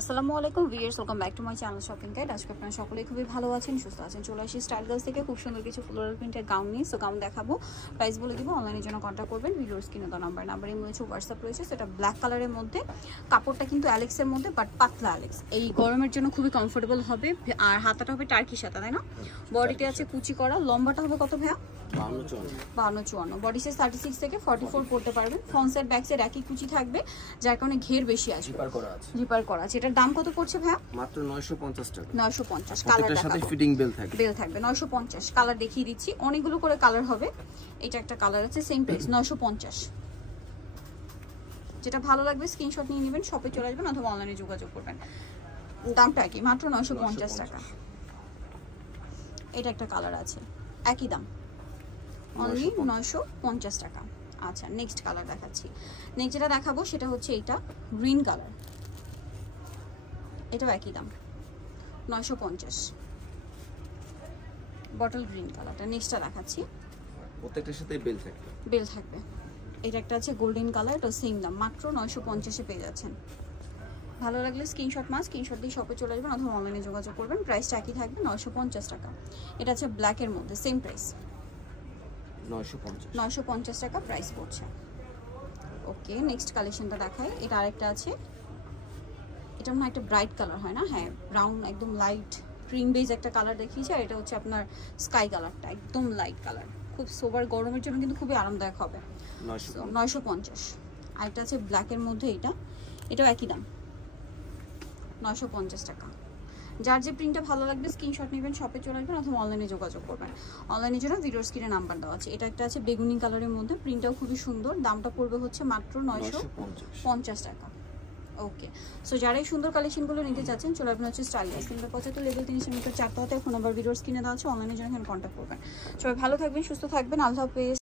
আসসালামু আলাইকুম viewers, welcome back to my channel shopping guide. আজকে আপনারা সকলেই খুবই ভালো আছেন, সুস্থ আছেন। চলে আসি স্টাইল গার্লস থেকে খুব সুন্দর কিছু ফ্লোরাল প্রিন্টের গাউন নিয়ে। সো গাউন দেখাবো, প্রাইস বলে দিব, অনলাইনের জন্য কন্ট্যাক্ট করবেন। ভিডিওর স্ক্রিনে দেওয়া নাম্বারে রয়েছে, হোয়াটসঅ্যাপ রয়েছে। সেটা ব্ল্যাক কালারের মধ্যে, কাপড়টা কিন্তু অ্যালেক্সের মধ্যে, বাট পাতলা অ্যালেক্স। এই গরমের জন্য খুবই কমফোর্টেবল হবে। আর হাতাটা হবে টার্কিশ হাতা, তাই না? বডিতে আছে কুচি করা। লম্বাটা হবে কত ভাইয়া? 52-54। বডি সাইজ 36 থেকে 44 পড়তে পারবেন। ফ্রন্ট সাইড ব্যাক সাইড একই কুচি থাকবে, যার কারণে ঘের বেশি আসবে। জিপার করা আছে। এটার দাম কত পড়ছে ভাইয়া? মাত্র 950 টাকা। 950। কালারটার সাথে ফিটিং বেল থাকবে 950। কালার দেখিয়ে দিচ্ছি, অনেকগুলো করে কালার হবে। এটা একটা কালার আছে, সেম প্রাইস 950। যেটা ভালো লাগবে স্ক্রিনশট নিয়ে নেবেন, শপে চলে আসবেন অথবা অনলাইনে যোগাযোগ করবেন। দামটা কি? মাত্র 950 টাকা। এটা একটা কালার আছে, একই দাম, অনলি 950 টাকা। আচ্ছা, নেক্সট কালার দেখাচ্ছি। নেক্সট যেটা দেখাবো সেটা হচ্ছে এইটা, গ্রিন কালার। এটাও একই দাম, 950। বটল গ্রিন কালারটা। নেক্সটটা দেখাচ্ছি, প্রত্যেকটার সাথে বেল থাকবে। এটা একটা আছে গোল্ডেন কালার, এটা সেম দাম, মাত্র 950 এ পেয়ে যাচ্ছেন। ভালো লাগলে স্ক্রিনশট দিয়ে শপে চলে আসবেন অথবা অনলাইনে যোগাযোগ করবেন। প্রাইসটা একই থাকবে, 950 টাকা। এটা আছে ব্ল্যাকের মধ্যে, সেম প্রাইস 950 টাকা প্রাইস পড়ছে। ওকে, নেক্সট কালেকশনটা দেখাই। এটা আরেকটা আছে, এটা মনে হয় একটা ব্রাইট কালার হয় না? হ্যাঁ, ব্রাউন, একদম লাইট ক্রিম বেজ একটা কালার দেখিয়েছি। আর এটা হচ্ছে আপনার স্কাই কালারটা, একদম লাইট কালার। খুব সোবার, গরমের জন্য কিন্তু খুবই আরামদায়ক হবে। 950। আর এটা আছে ব্ল্যাকের মধ্যে, এটাও একই দাম, 950 টাকা। যার যে প্রিন্টটা ভালো লাগবে স্ক্রিনশট নেবেন, শপে চলে আসবেন অথবা অনলাইনে যোগাযোগ করবেন। অনলাইনের জন্য ভিডিওর স্ক্রিনে নাম্বার দেওয়া আছে। এটা একটা আছে বেগুনি কালারের মধ্যে, প্রিন্টটাও খুবই সুন্দর। দামটা পড়বে হচ্ছে মাত্র 950 টাকা। ওকে, সো যারা এই সুন্দর কালেকশনগুলো নিতে চাচ্ছেন চলে আসবেন হচ্ছে স্টাইল গার্লস। 75 লেভেল 3 মিটার 4 হাতে ফোন নাম্বার ভিডিওর স্ক্রিনে দেওয়া আছে, অনলাইনের জন্য এখানে কন্ট্যাক্ট করবেন। সবাই ভালো থাকবেন, সুস্থ থাকবেন, আল্লাহ হাফেজ।